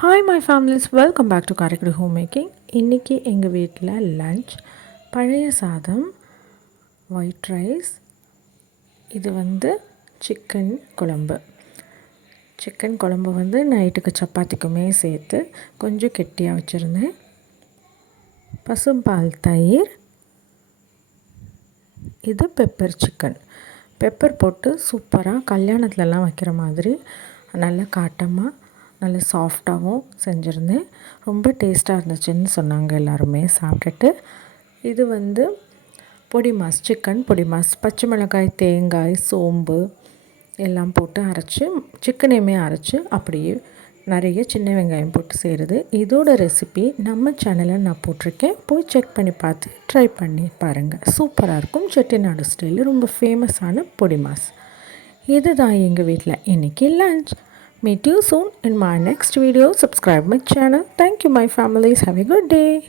Hi my families welcome back to Karaikudi home making இன்றைக்கி எங்கள் வீட்டில் லன்ச் பழைய சாதம் ஒயிட் ரைஸ் இது வந்து சிக்கன் குழம்பு. சிக்கன் குழம்பு வந்து நைட்டுக்கு சப்பாத்திக்குமே சேர்த்து கொஞ்சம் கெட்டியாக வச்சுருந்தேன். பசும்பால் தயிர் இது பெப்பர் சிக்கன் பெப்பர் போட்டு சூப்பராக கல்யாணத்துலலாம் வைக்கிற மாதிரி நல்லா காட்டமாக நல்ல சாஃப்டாகவும் செஞ்சுருந்தேன். ரொம்ப டேஸ்ட்டாக இருந்துச்சுன்னு சொன்னாங்க எல்லாருமே. சாப்பிட்டுட்டு இது வந்து பொடி மாஸ் சிக்கன் பொடி மாஸ் பச்சை மிளகாய் தேங்காய் சோம்பு எல்லாம் போட்டு அரைச்சி சிக்கனையுமே அரைச்சி அப்படியே நிறைய சின்ன வெங்காயம் போட்டு செய்கிறது இதோட ரெசிபி நம்ம சேனலில் நான் போட்டிருக்கேன். போய் செக் பண்ணி பார்த்து ட்ரை பண்ணி பாருங்கள் சூப்பராக இருக்கும். செட்டிநாடு ஸ்டைலில் ரொம்ப ஃபேமஸான பொடி மாஸ். இதுதான் எங்கள் வீட்டில் இன்றைக்கி lunch Meet you soon in my next video. Subscribe my channel. Thank you my families. Have a good day.